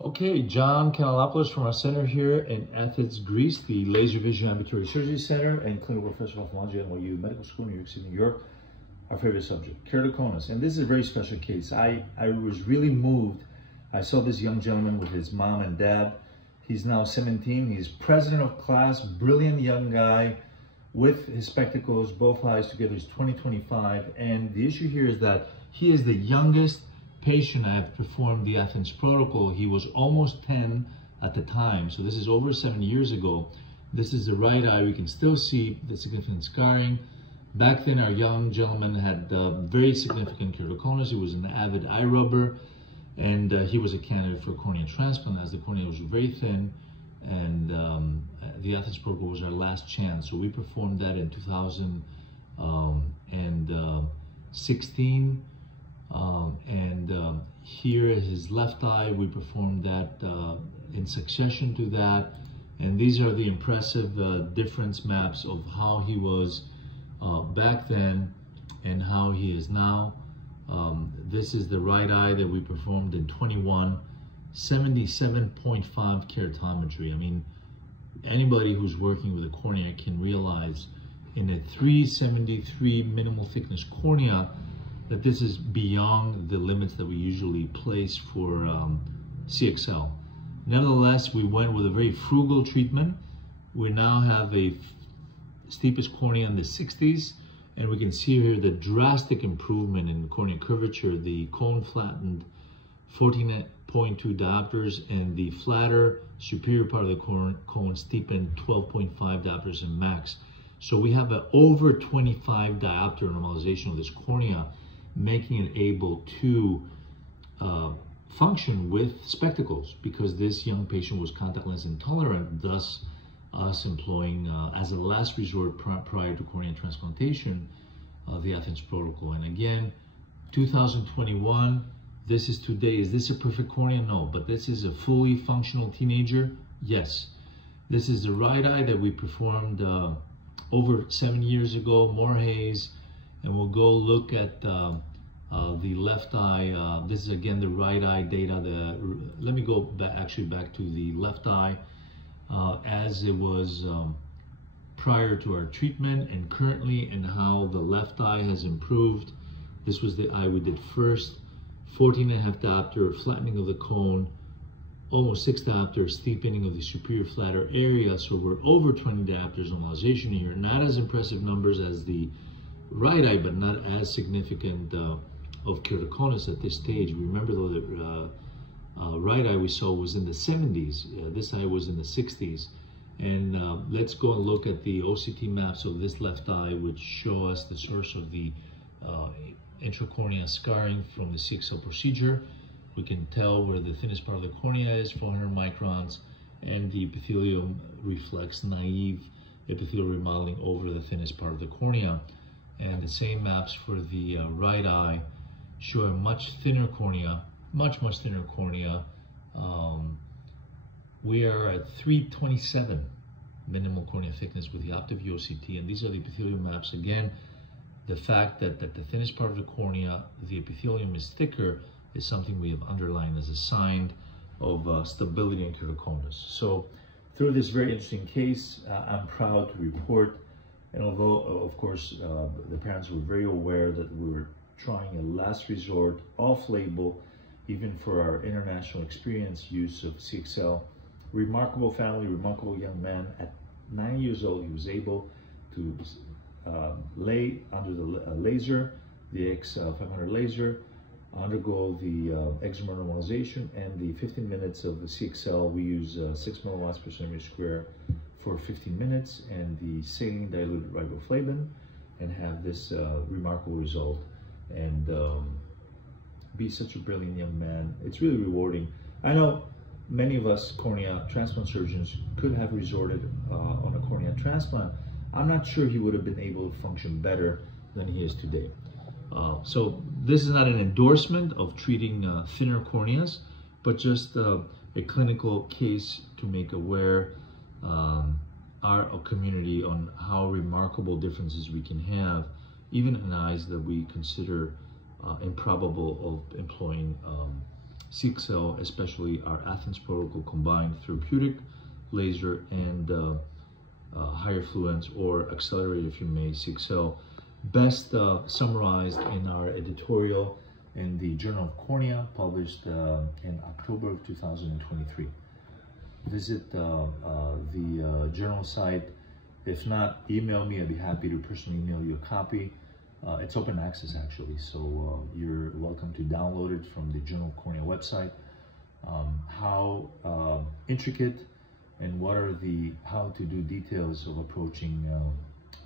Okay, John Kanalopoulos from our center here in Athens, Greece, the Laser Vision Ambulatory Surgery Center and Clinical Professor of Ophthalmology at NYU Medical School, New York City, New York. Our favorite subject, keratoconus. And this is a very special case. I was really moved. I saw this young gentleman with his mom and dad. He's now 17. He's president of class, brilliant young guy with his spectacles, both eyes together. He's 20-25. And the issue here is that he is the youngest patient I have performed the Athens protocol. He was almost 10 at the time. So this is over 7 years ago. This is the right eye. We can still see the significant scarring. Back then, our young gentleman had very significant keratoconus. He was an avid eye rubber, and he was a candidate for cornea transplant as the cornea was very thin, and the Athens protocol was our last chance. So we performed that in 2016. Here is his left eye. We performed that in succession to that. And these are the impressive difference maps of how he was back then and how he is now. This is the right eye that we performed in 21, 77.5 keratometry. I mean, anybody who's working with a cornea can realize in a 373 minimal thickness cornea that this is beyond the limits that we usually place for CXL. Nevertheless, we went with a very frugal treatment. We now have a steepest cornea in the 60s, and we can see here the drastic improvement in cornea curvature. The cone flattened 14.2 diopters, and the flatter superior part of the cone steepened 12.5 diopters in max. So we have an over 25 diopter normalization of this cornea, making it able to function with spectacles, because this young patient was contact lens intolerant, thus us employing as a last resort prior to cornea transplantation the Athens protocol. And again, 2021, this is today. Is this a perfect cornea? No, but this is a fully functional teenager. Yes. This is the right eye that we performed over 7 years ago, more haze, and we'll go look at the left eye. This is again the right eye data. Let me go back to the left eye as it was prior to our treatment and currently, and how the left eye has improved. This was the eye we did first. 14.5 diopter flattening of the cone, almost 6 diopter steepening of the superior flatter area. So we're over 20 diopters normalization here. Not as impressive numbers as the right eye, but not as significant of keratoconus at this stage. Remember though that right eye we saw was in the 70s. This eye was in the 60s. And let's go and look at the OCT maps of this left eye, which show us the source of the intracorneal scarring from the CXL procedure. We can tell where the thinnest part of the cornea is, 400 microns, and the epithelium reflects naive epithelial remodeling over the thinnest part of the cornea. And the same maps for the right eye show a much thinner cornea, much thinner cornea. We are at 327 minimal cornea thickness with the OptiView OCT, and these are the epithelial maps. Again, the fact that the thinnest part of the cornea, the epithelium is thicker, is something we have underlined as a sign of stability in keratoconus. So through this very interesting case, I'm proud to report, and although of course the parents were very aware that we were trying a last resort off-label, even for our international experience use of CXL, remarkable family, remarkable young man. At 9 years old, he was able to lay under the laser, the X500 laser, undergo the eczema normalization, and the 15 minutes of the CXL. We use 6 milliwatts per centimeter square for 15 minutes, and the saline diluted riboflavin, and have this remarkable result, and be such a brilliant young man. It's really rewarding. I know many of us cornea transplant surgeons could have resorted on a cornea transplant. I'm not sure he would have been able to function better than he is today. So this is not an endorsement of treating thinner corneas, but just a clinical case to make aware our community on how remarkable differences we can have, even in eyes that we consider improbable of employing CXL, especially our Athens protocol combined therapeutic, laser, and higher fluence, or accelerated, if you may, CXL, best summarized in our editorial in the Journal of Cornea, published in October of 2023. Visit the journal site. If not, email me. I'd be happy to personally email you a copy. It's open access, actually, so you're welcome to download it from the Journal of Cornea website. How intricate and what are the how-to-do details of approaching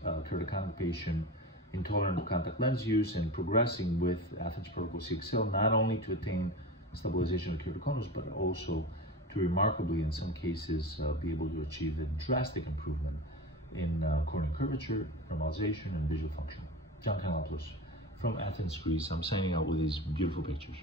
keratoconus patient intolerant to contact lens use and progressing with Athens Protocol CXL, not only to attain stabilization of keratoconus, but also to remarkably, in some cases, be able to achieve a drastic improvement in corneal curvature, normalization, and visual function. John Kanopoulos from Athens, Greece. I'm signing out with these beautiful pictures.